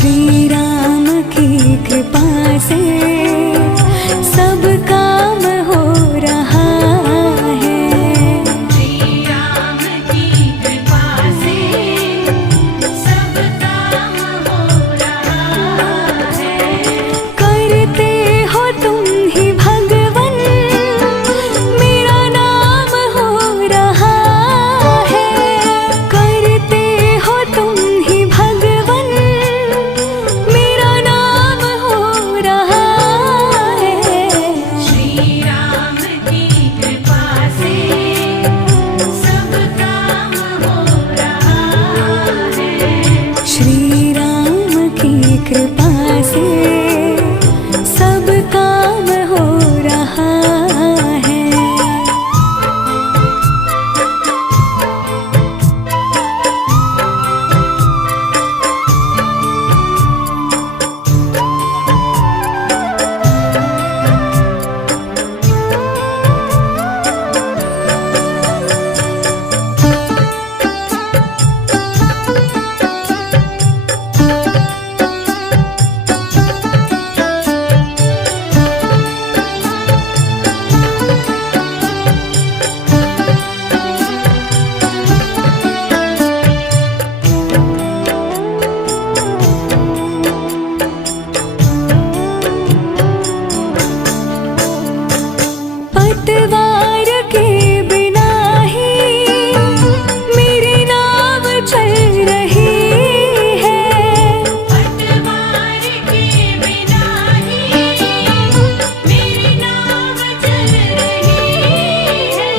श्री राम की कृपा से सब काम हो रहा है। श्री राम की कृपा से सब काम हो रहा है। करते हो तुम ही भगवन, मेरा नाम हो रहा है। करते हो तुम ही भगवन, मेरा नाम हो रहा है। श्री राम की कृपा से सब काम हो रहा है। श्री राम की कृपा से सब काम हो रहा है। पतवार के बिना ही मेरी नाव चल रही है। पतवार के बिना ही मेरी नाव चल रही है।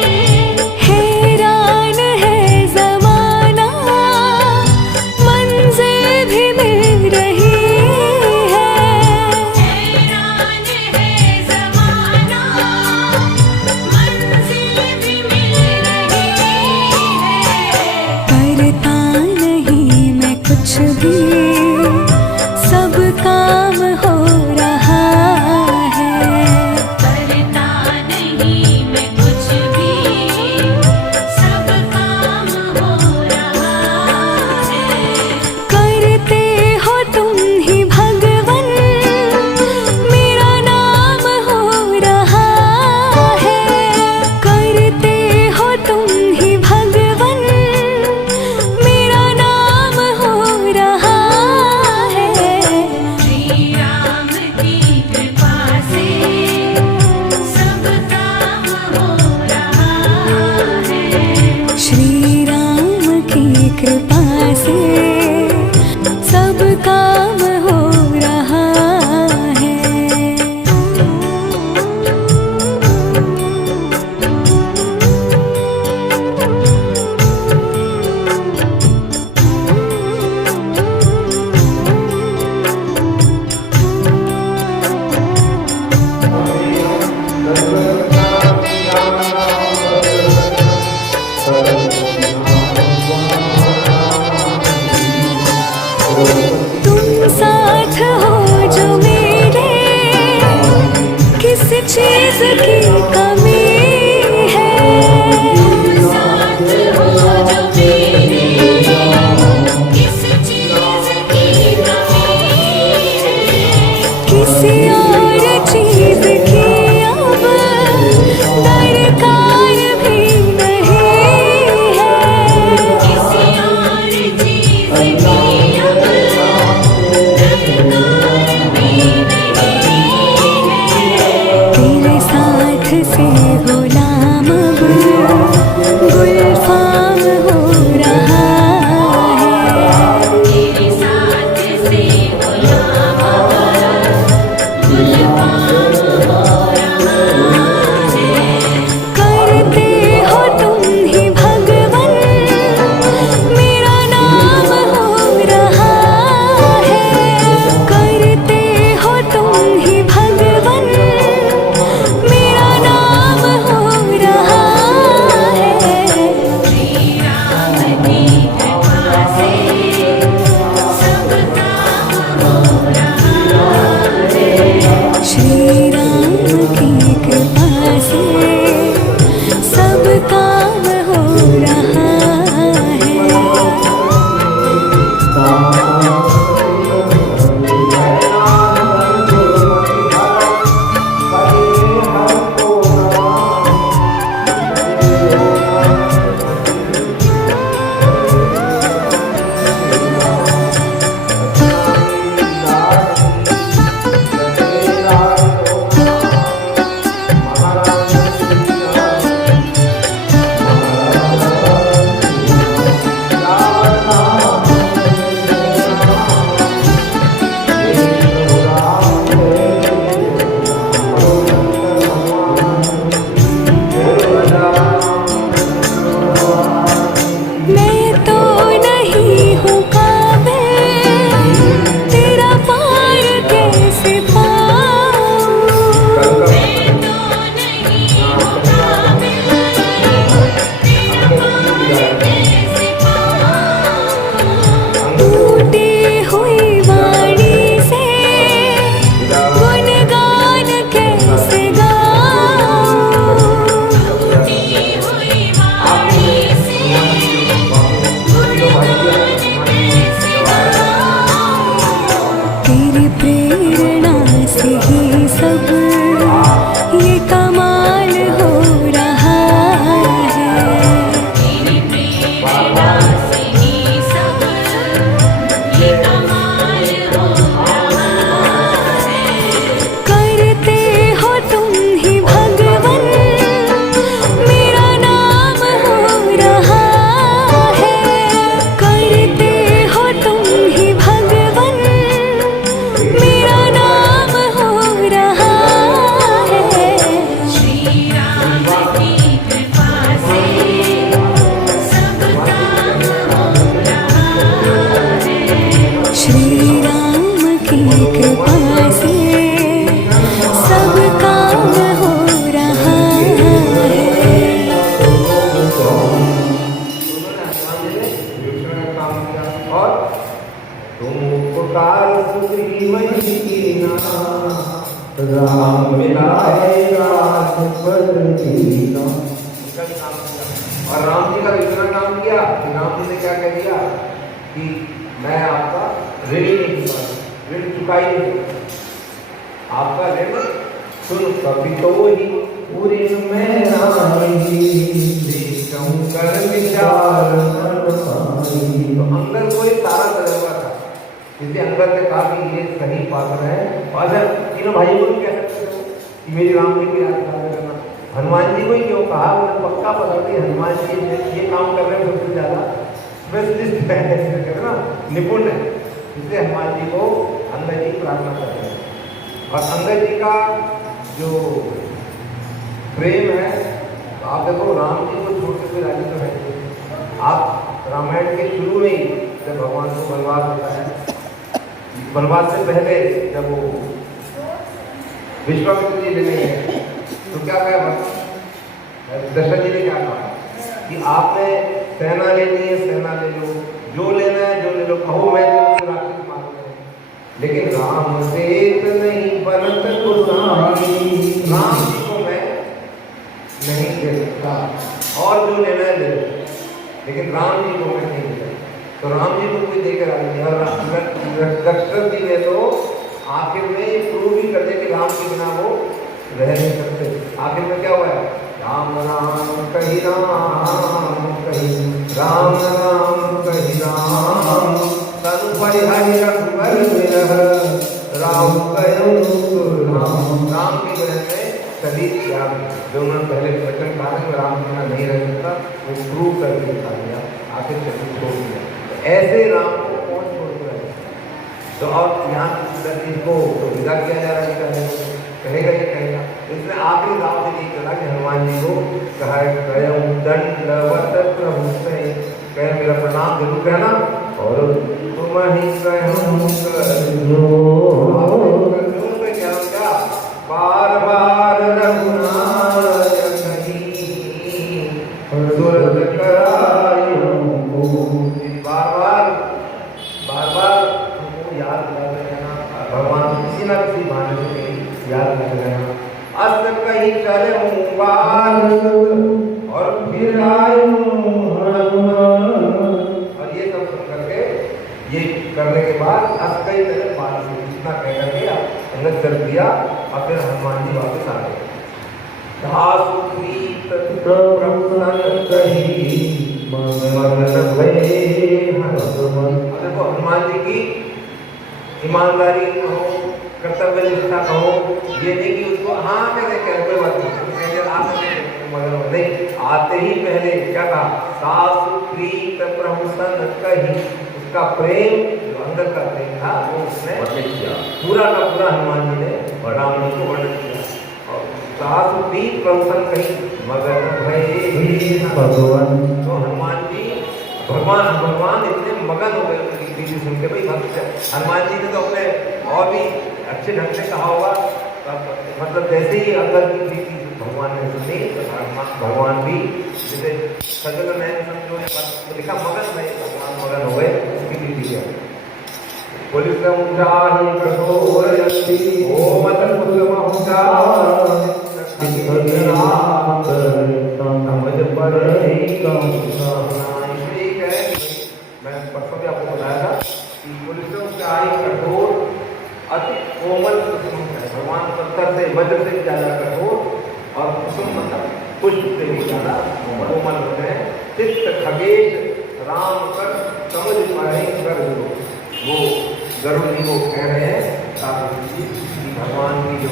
हैरान है ज़माना, मंजिल भी मिल रही है। हैरान है ज़माना, मंजिल भी मिल रही है। करता नहीं मैं कुछ भी, सब काम हो रहा है। करता नहीं मैं कुछ भी, सब काम हो रहा है। करते हो तुम ही भगवन, मेरा नाम हो रहा है। करते हो तुम ही भगवन, मेरा नाम हो रहा है। श्री राम की कृपा से सब काम हो रहा है। श्री राम की कृपा से सब काम हो रहा है। तुम साथ हो जो मेरे, किस चीज की कमी है। साथ हो जो मेरे, किस चीज़ की कमी है। किसी और चीज की अब दरकार भी नहीं है। किसी और चीज़ की अब दरकार भी नहीं है। तेरे साथ से तेरी प्रेरणा से ही सब ये कमाल हो रहा है। तेरी प्रेरणा से ही सब ये कमाल हो रहा है। करते हो तुम ही भगवन, मेरा नाम हो रहा है। करते हो तुम ही भगवन, मेरा नाम हो रहा है। श्री राम की कृपा से सब काम हो रहा है। श्री राम की कृपा से सब काम हो रहा है। और तुम उपकार सुखी मही कीना, राम मिलाए रात पर कीना। और राम जी का इतना काम किया कि राम जी ने क्या कह दिया कि मैं आपका ऋण नहीं चुका, ऋण चुकाई नहीं, आपका ऋण सुन कभी तो ही पूरे में कर विचार तो अंदर को एक तारा तजर्बा था, इसलिए अंदर ने कहा कि ये सही पात्र है। और अगर तीनों भाइयों को भी कह सकते हो कि मेरी राम जी की याद करना, हनुमान जी को ही क्यों कहा, उन्हें पक्का पता थी हनुमान जी ये काम कर रहे हैं सबसे ज़्यादा स्पेशलिस्ट है ना, निपुण है, इसलिए हनुमान जी को अंगद जी प्रार्थना कर रहे हैं। और अंगद जी का जो प्रेम है, तो आप देखो राम जी को छोड़ के कोई राजी तो है नहीं। आप रामायण के शुरू में ही जब भगवान को वनवास होता है, वनवास से पहले जब वो विश्वामित्र जी लेने गए तो क्या कहा दशरथ जी ने क्या कहा कि आपने सेना लेनी है सेना ले लो, जो लेना है जो ले लो, कहो मैं तो राक्षस मार दूं, लेकिन राम से नहीं बनत कुसाई, राम जी को मैं नहीं दे सकता, और जो लेना है ले लो, लेकिन राम जी को मैं नहीं दे सकता। तो राम जी को कोई देकर आ गया, और दशरथ जी ने तो आखिर में प्रूव ही कर दिया कि राम के बिना वो रह नहीं सकते। आखिर में क्या हुआ है, राम राम कही राम कही, राम राम कही राम, तनु परिहरि रघुबर बिरह, राम कयो राम। राम के बिना में सभी त्याग, जो उन्होंने पहले वचन कहा कि राम के बिना नहीं रह सकता, वो प्रूव करके दिखा दिया, आखिर सभी छोड़ दिया। तो ऐसे राम को कौन छोड़ता है। तो और यहाँ इसको तो विदा किया जा रहा है, कहेगा ये कहेगा, इसमें आखिरी दाव से नहीं चला कि हनुमान जी को कहा दंडवत प्रभु से कह मेरा प्रणाम जरूर कहना, और तुम ही क्या बार बार रघुनाथ कहीं सुरत करायो, बार बार तुमको याद कर रहना, भगवान किसी न किसी बहाने से याद कर रहना। अस्त कहीं चले बाल और फिर आयो, और ये सब सुन करके ये करने के बाद अस्त कहीं चले बाल से इतना कह करके अंगद कर दिया, और फिर हनुमान जी वापस आ गए। दासु प्रीत प्रसन्न कही मगन भये हनुमान। देखो हनुमान जी की ईमानदारी कहो, कर्तव्य निष्ठा कहो, ये नहीं कि उसको हाँ कहते कोई बात नहीं, आते ही पहले क्या कहा, सासु प्रीत प्रसन्न कही, उसका प्रेम जो अंदर का प्रेम था वो उसने वर्णन किया, पूरा का पूरा हनुमान जी ने राम जी को वर्णन किया। और सासु प्रीत प्रसन्न कही मगन भये भगवान, तो हनुमान जी भगवान इतने मगन हो गए बीच सुन के, भाई भक्त हनुमान जी ने तो अपने और भी अच्छे ढंग से कहा होगा, मतलब जैसे ही अंदर की प्रीति भगवान ने सुनी, तो भगवान भी जैसे सजल नयन समझो लिखा मगन में, भगवान मगन हो गए उसकी प्रीति किया। पुलिस मुझाही कठोर ओ मदन पुत्र मुझाही मैं परसों भी आपको बताया था कि पुलिस मुझाही कठोर अति कोमल कुसुम है। भगवान पत्थर से वज्र से ज्यादा कठोर और कुसुम मतलब पुष्प से भी ज्यादा कोमल होते हैं। चित्त खगेश राम कर समझ पाए कर वो गरुड़ जी को कह रहे हैं ठाकुर जी कि भगवान की जो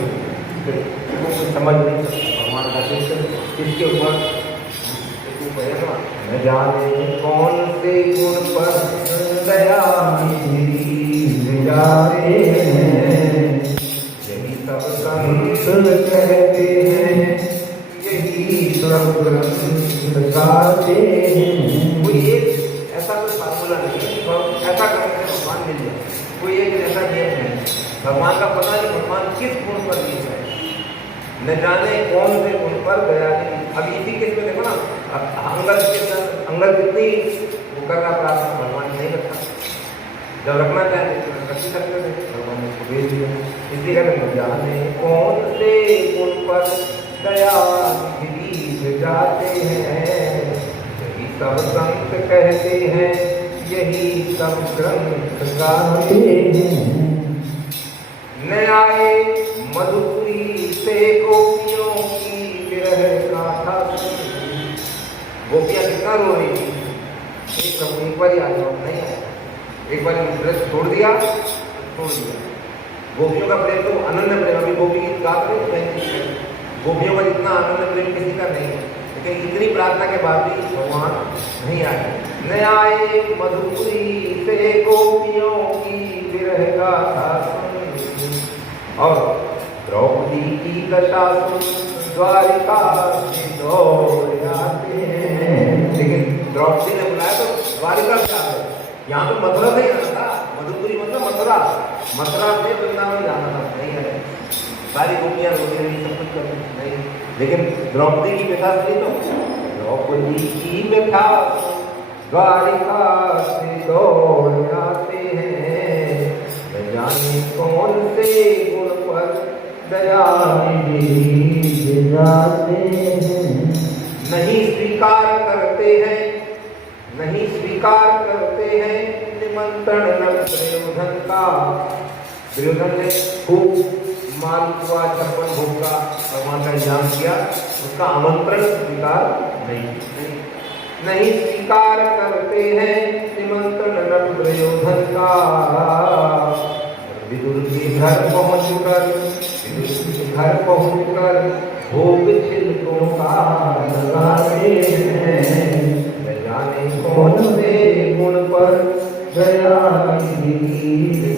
वो समझ नहीं सकते भगवान का चित्त इसके ऊपर न जाने कौन से गुण पर दया जाते हैं, यही सब संत कहते हैं, यही सब ग्रंथ गाते हैं। कोई एक ऐसा कोई फार्मूला नहीं है और ऐसा करने से भगवान मिल जाए, कोई एक ऐसा नियम नहीं। भगवान का पता नहीं भगवान किस गुण पर नहीं है, न जाने कौन से गुण पर दया नहीं। अब इसी केस में देखो ना, अंगद के साथ अंगद कितनी वो कर रहा प्रार्थना, भगवान नहीं रखा, जब रखना चाहे रख ही सकते थे, भगवान ने उसको भेज दिया। इसलिए कहते न जाने कौन से गुण पर दया जाते हैं, यही सब संत कहते हैं, यही सब ग्रंथ गाते हैं। न आए मधुपुरी से गोपियों की विरह गाथा, गोपियां कितना रो रही थी, एक प्रभु एक बार ही आ जाओ, नहीं आया, एक बार ब्रज छोड़ दिया। गोपियों का प्रेम तो अनन्य प्रेम, अभी गोपी गीत गा रहे हैं, गोपियों का इतना अनन्य प्रेम किसी का नहीं है, लेकिन इतनी प्रार्थना के बाद भी भगवान नहीं आए। न आए मधुपुरी से गोपियों की विरह गाथा, और द्रौपदी की दशा द्वारिका से दौड़ आते हैं। लेकिन द्रौपदी ने बुलाया तो द्वारिका से आ गए, यहाँ तो मथुरा से ही आना था, मधुपुरी मतलब मथुरा, मथुरा से वृंदावन जाना था, नहीं है। सारी गोपियां रोती रही, सब कुछ कर नहीं, लेकिन द्रौपदी की व्यथा सुनी तो द्रौपदी की व्यथा द्वारिका से दौड़ आते हैं, न जाने कौन से गुण पर दया जाते हैं। नहीं स्वीकार करते हैं, नहीं स्वीकार करते हैं निमंत्रण न दुर्योधन का। दुर्योधन ने खूब मालपुआ छप्पन भोग का भगवान का इंतजाम किया, उसका आमंत्रण स्वीकार नहीं, नहीं स्वीकार करते हैं निमंत्रण न दुर्योधन का। विदुर के घर पहुंचकर भोग छिलकों का लगाते हैं, न जाने कौन से गुण पर दया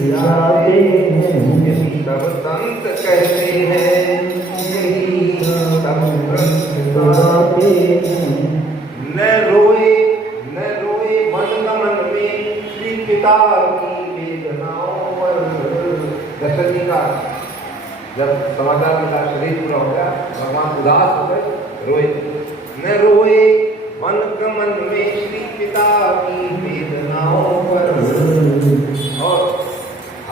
जाते हैं। यही सब संत कहते हैं, यही सब ग्रंथ गाते हैं। न रोए मन गमन में श्री पिता की वेदनाओं पर। दशरथ जी का जब समाचार मिला शरीर पूरा हो गया, भगवान उदास हो गए, रोए। न रोए मन गमन में श्री पिता की वेदनाओं पर, और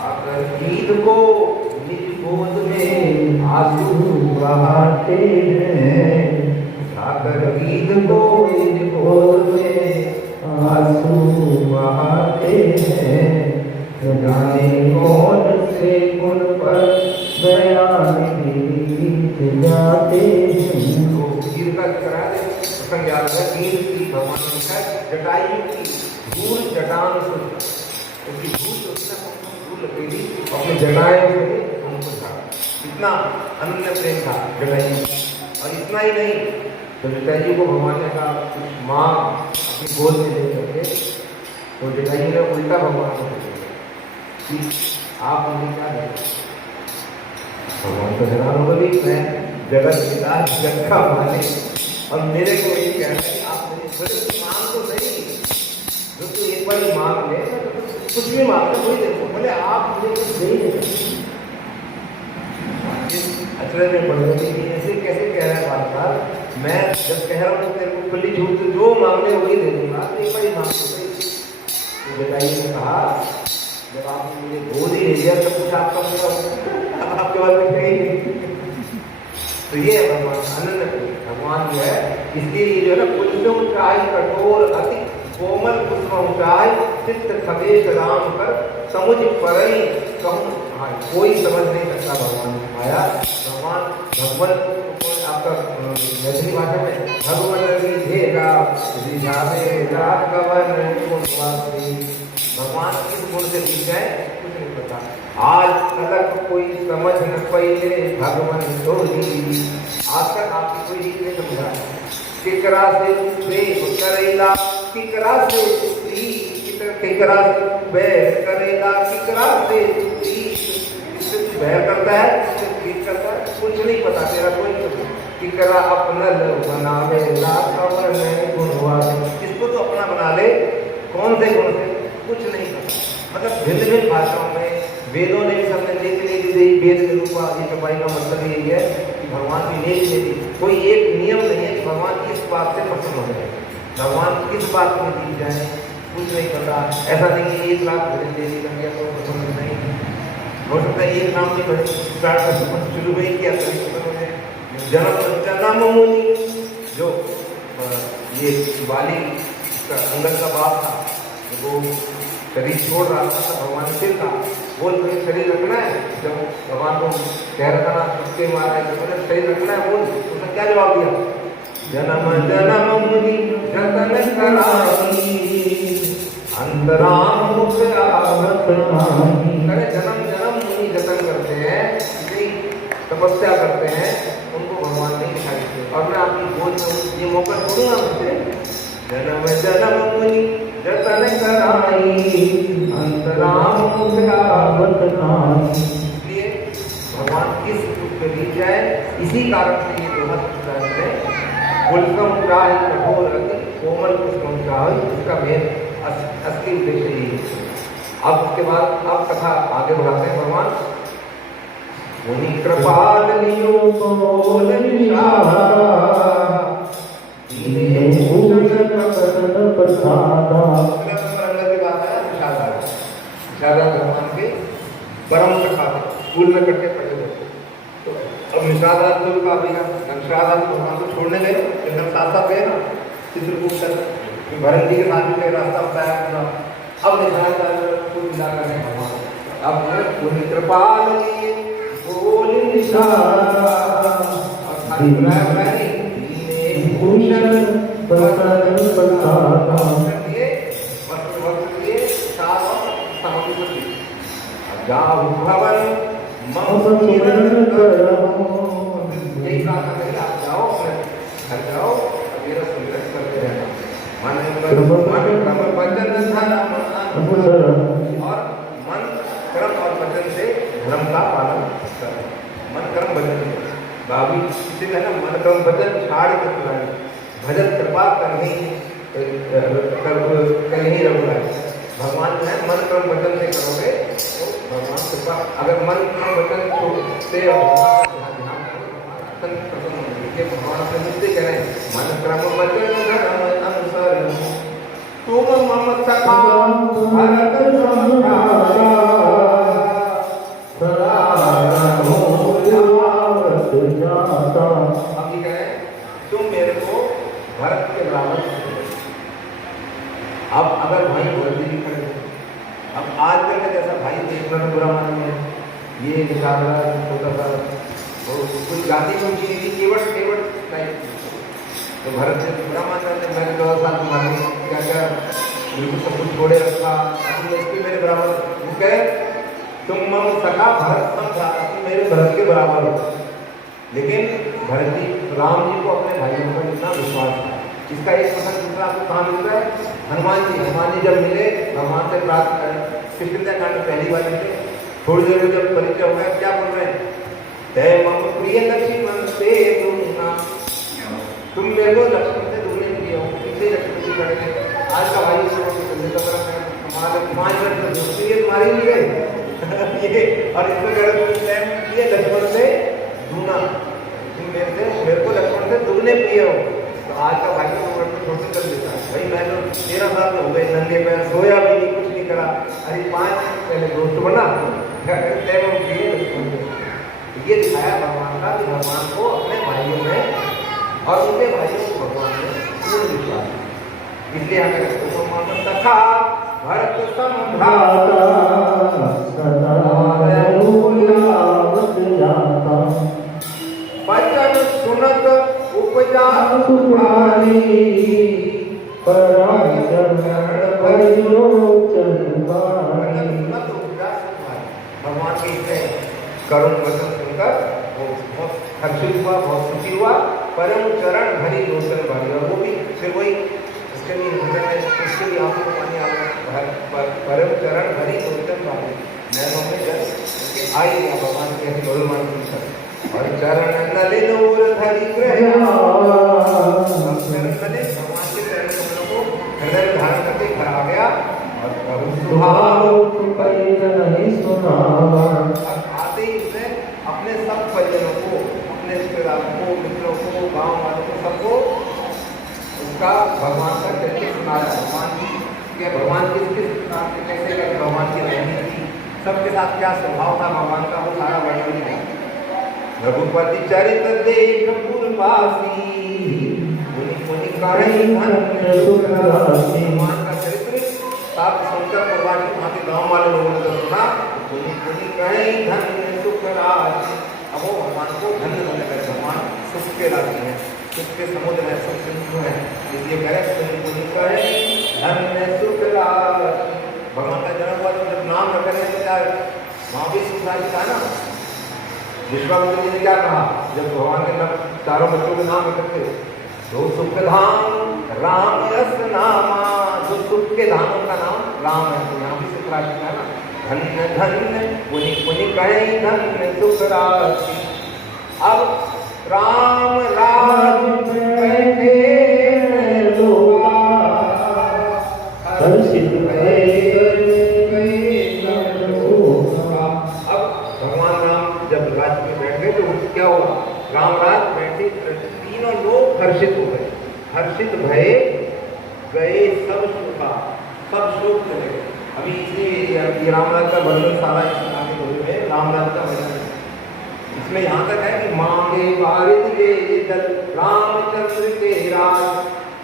आकर गीत को निज गोद में आंसू बहाते हैं, आकर गीत को निज गोद में आंसू बहाते हैं। जाने कौन से गुण पर दया जाते हैं। गीत का करा दे प्रसंग याद है, गीत की भगवान ने लिखा है, जटायु की धूल जटान से, उसकी धूल लपेटी अपने जटाएं से हमको झाड़ा। इतना अनन्य प्रेम था जटायु, और इतना ही नहीं, तो जटायु को भगवान ने कहा माँ अपनी गोद में ले करके, तो जटायु ने उल्टा भगवान को पूछा कि आप मुझे क्या दें। भगवान तो हैरान हो गई, मैं जगत पिता जगत का मालिक, और मेरे को ये कहना है कि आप मुझे बोले मांग तो सही, जो तू एक बार मांग ले, कुछ भी मांग ले, वही देखो, बोले आप मुझे कुछ दे ही। अचरज में पड़ गई, ऐसे कैसे कह रहा है बार बार, मैं जब कह रहा हूँ तेरे को खुली छूट, जो मांगने वही दे दूंगा, एक बार मांग तो सही। तो बताइए ने कहा, जब आपने मुझे गोद ही ले लिया सब कुछ आपका पूरा, आपके बाद में कहीं। तो ये है भगवान अनन्य भगवान जो है, इसलिए ये जो है ना, कुछ ऊंचाई कठोर अति कोमल कुसुम ऊंचाई, चित्त खगेश राम कर समुझ पर ही कहूँ, हाँ कोई समझ नहीं सकता भगवान की माया। भगवान आपका मैथिली भाषा में भगवान रिझेगा रिझावेगा कवन गुणवासी। भगवान किस गुण से जीत जाए कुछ नहीं पता। आज तक कोई समझ न पहले भगवान थोड़ी, आज तक आपकी कोई रीत नहीं समझा। किकरा से करेला किकरा से किकरा बैर करेला किकरा से बैर करता है, ठीक करता है, कुछ नहीं पता तेरा कोई नहीं। किकरा अपना बनावेला कवन गुणवासी। इसको तो अपना बना ले, कौन से गुण से कुछ नहीं पता। मतलब भिन्न भिन्न भाषाओं में वेदों ने भी सबने लेख दी। वेद के रूप आदि चपाई का मतलब यही है कि भगवान की लेख ले दी। कोई एक नियम नहीं है कि भगवान किस बात से पसंद हो जाए, भगवान किस बात में जीत जाए कुछ नहीं पता। ऐसा नहीं कि 1 लाख भजन दे दी कर तो पसंद नहीं हो सकता। एक नाम की भजन स्टार्ट कर शुरू में ही किया जन्म मुनि, जो ये बाली का अंगद का बाप था, वो शरीर छोड़ रहा था, भगवान सिर था, बोल तुम्हें शरीर रखना है। जब भगवान को कह रहा था उसके मारा है शरीर रखना है, बोल। उसने क्या जवाब दिया? जन्म जन्म मुनि जतन कराई अंतराम मुख आवत नाही। जन्म जन्म मुनि जतन करते हैं, तपस्या करते हैं, उनको भगवान नहीं दिखाई देते। और मैं आपकी गोद में ये मौका छोड़ूंगा मुझसे। जन्म जन्म मुनि जतन कराई अंतराम मुख आवत नाही। इसलिए भगवान किस रूप में जीत जाए, इसी कारण से ये दोहा है कुलकम चाही कठोर अति कोमल कुसुम चाही। इसका मेन असली उद्देश्य यही है। अब उसके बाद अब कथा आगे बढ़ाते हैं। भगवान मुनि कृपाल लियो बोल निशारा भगवान के परम कथा स्कूल में करके पढ़े होते। तो अब निषाद तो काफीगा निषाद भगवान को छोड़ने गए, एकदम साथ साथ गए ना चित्रकूट तक, भरत जी के साथ भी गए, रास्ता बताया पूरा। अब निषाद को मिला करने भगवान अब मुनि कृपाल बोल निशारा भवन यही कहा था कि आप जाओ घर जाओ मेरा संग्रह करते रहना। और मन कर्म और वचन से धर्म का पालन करें। मन कर्म वचन भावी किसी है ना, मन कर्म वचन छाड़ कर भजन कृपा करनी ही रघुराई। भगवान जो है मन कर्म वचन से करोगे तो भगवान कृपा। अगर मन कर्म वचन से भगवान से मुक्ति करें। मन कर्म वचन धर्म अनुसरण तुम मम सखा भरत अभी कहें तुम मेरे को भरत के बराबर। अब अगर भाई भरत जी खड़े, अब आजकल का जैसा भाई देखना तो बुरा मानना है, ये निशाना छोटा सा कोई जाति को ऊँची नहीं, केवट नहीं। तो भरत से बुरा मानना है, मैंने 14 साल तुम्हारे क्या क्या बिल्कुल सब कुछ छोड़े रखा, तुम इसके मेरे बराबर। वो कहे तुम मम सखा भरत समझा, तुम मेरे भरत के बराबर हो। लेकिन भरत जी राम जी को अपने भाइयों पर इतना विश्वास था। इसका एक पसंद दूसरा आपको कहाँ मिलता है? हनुमान जी जब मिले भगवान से प्राप्त करें, किष्किंधा कांड पहली बार मिले, थोड़ी देर में जब परिचय हो गया क्या बोल रहे हैं? तय मम प्रिय लक्ष्मण से दूंगा, तुम मेरे को लक्ष्मण से दूर प्रिय हो। पीछे लक्ष्मण जी खड़े थे, आज का भाई हमारे 5 मिनट में दोस्ती है तुम्हारी भी है ये, और इसमें कह लक्ष्मण से दूना, तुम मेरे को लक्ष्मण से दुगने प्रिय हो। तो आज का भाई को छोटी कर देता है, भाई मैं तो 13 साल हो गए, नंगे पैर सोया भी नहीं, कुछ नहीं करा, अरे 5 मिनट पहले दोस्त बना ये दिखाया भगवान का कि भगवान को अपने भाइयों में और उनके भाइयों को भगवान में पूर्ण विश्वास। इसलिए हमें सखा भरत समधाता सदा रघुयावत जाता बचन सुनत उपजा सुखारी परम शरण भजलोचन बारी। भगवान के इतने करुण वचन सुनकर वो बहुत हर्षित हुआ, बहुत सुखी हुआ। परम चरण भरी लोचन भारी, और वो भी फिर वही इसके लिए हृदय में उसके लिए आंखों में पानी आ गया। परम चरण भरी लोचन भारी, नैनों में जल उसके आई गया भगवान के ऐसे गरुड़मान सुनकर। और चरण नलिन और धरि ग्रह्या, चरण नलिन भगवान के चरण कमलों को हृदय में धारण करके घर आ गया। और सुभाव परिजन नहीं सुनावा। अब आते ही उसने अपने सब परिजनों को, अपने रिश्तेदारों को, मित्रों को, गांव वालों को, सबको उसका भगवान का चरित्र सुनाया। भगवान की क्या, भगवान किस किस प्रकार के, कैसे कैसे भगवान की रहनी थी, सबके साथ क्या स्वभाव था भगवान का, वो सारा वर्णन है। रघुपति चरित देख पुरवासी, मुनि मुनि कहे धन्य सुख राशि। भगवान का चरित्र साथ सुनकर पुरवासी वहाँ के गाँव वाले लोगों ने सुना, मुनि मुनि कहे धन्य सुख राशि। अब वो भगवान को धन्य धन्य कर, भगवान सुख के राशि है, सुख के समुद्र है, सुख सिंधु है, इसलिए कहे मुनि मुनि कहे धन्य सुख राशि। भगवान का जन्म हुआ तो जब नाम न करें तो क्या, वहाँ भी सुख राशि था ना। विश्वामित्र जी ने क्या कहा जब भगवान के नाम चारों बच्चों के नाम इकट्ठे, दो सुख धाम राम यस नामा, जो सुख के धामों का नाम राम है, तो यहाँ भी सुख राशि है ना। धन्य धन्य मुनि मुनि कहे धन्य सुख राशि। अब राम राज बैठे लोका, हर्षित भये अब भगवान राम जब राज्य में बैठ गए तो क्या हुआ, राम राज बैठे, तीनों लोग हर्षित हो गए। हर्षित भये गए सब शोका, सब शोक चले गए। अभी इसलिए ये रामराज का वर्णन सारा इस आगे बोले में रामराज का वर्णन है। इसमें यहाँ तक है कि मांगे बारिश के जल रामचंद्र के राज,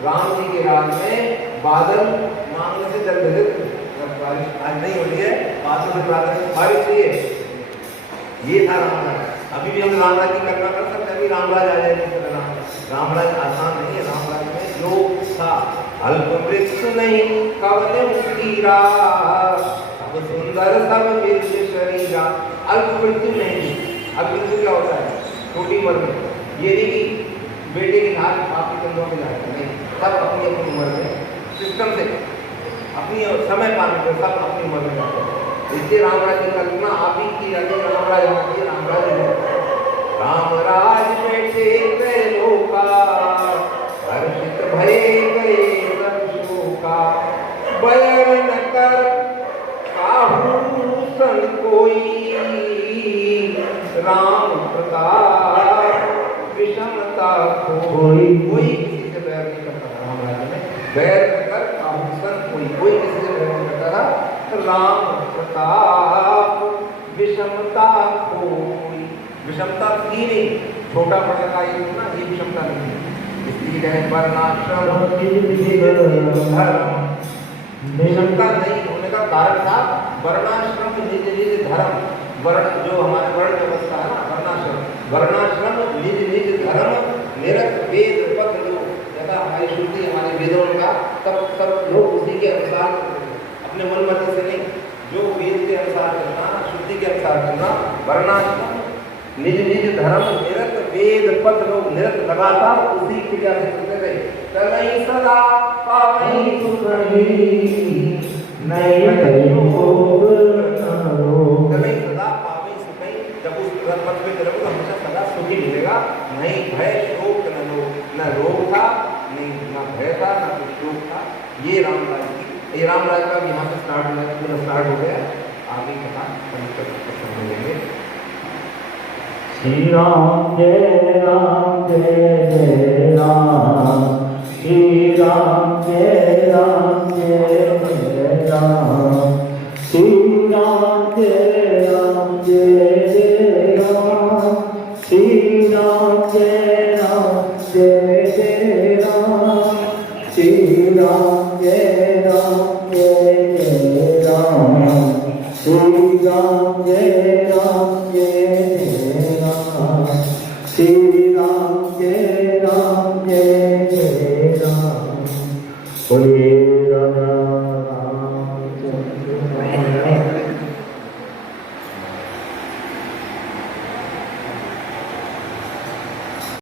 राम जी के राज में बादल मांगने से जल दे, बारिश आज नहीं हो रही है, बादल से बारिश चाहिए, ये था रामराज। अभी भी हम रामराज की कल्पना कर सकते हैं, अभी रामराज आ जाएगी। रामराज आसान नहीं है, रामराज में जो था अल्प वृक्ष नहीं कवने मुकीरा, अब सुंदर सब मिर्च शरीरा। अल्प मृत्यु नहीं, अल्प मृत्यु क्या होता है, छोटी उम्र में, ये नहीं कि बेटे के हाथ बाप के कंधों में जाएगा, नहीं, सब अपनी अपनी उम्र में सिस्टम से अपनी समय पाने पर सब अपनी उम्र में जाते हैं। इसलिए रामराज की कल्पना आप ही की जाती है, रामराज होती है, रामराज है। राम राज बैठे त्रैलोका, हर्षित भये गए सब शोका। बयन न कर काहू सन कोई, राम प्रताप विषमता कोई। कोई किसी से बैर नहीं करता था रामराज में, बैर न कर काहू सन कोई किसी से बैर नहीं करता था। राम प्रताप विषमता कोई, विषमता थी नहीं, छोटा बड़ा का ये ना, ये विषमता नहीं है। इसलिए कहे वर्णाश्रम धर्म, विषमता नहीं होने का कारण था वर्णाश्रम निज निज धर्म। वर्ण जो हमारे वर्ण व्यवस्था है ना, वर्णाश्रम निज निज धर्म, निरत वेद पद लोग, जैसा हमारी श्रुति हमारे वेदों का सब लोग उसी के अनुसार, अपने मन मर्जी से नहीं, जो वेद के अनुसार चलना, शुद्धि के अनुसार चलना। वर्णाश्रम निज निज धर्म, निरत वेद पद लोग, निरत लगातार उसी क्रिया से चलते रहे। तलई सदा पावई सुखी, नहीं भोग तलई सदा पावई सुखी, जब उस पद पे चलोगे तो हमेशा सदा सुखी मिलेगा। नहीं भय शोक न लोग, न रोग था, नहीं न भय था, न कुछ शोक था। ये रामराज की, ये रामराज का यहाँ से स्टार्ट हो गया, पूरा स्टार्ट हो गया। आगे कथा समझेंगे। श्री राम जय राम जय जय राम, श्री राम जय राम जय जय राम, श्री राम जय राम जय जय राम, श्री राम जय राम जय जय राम, श्री राम जय राम जय जय राम जय राम श्री राम जय राम जय जय राम बोलिए राम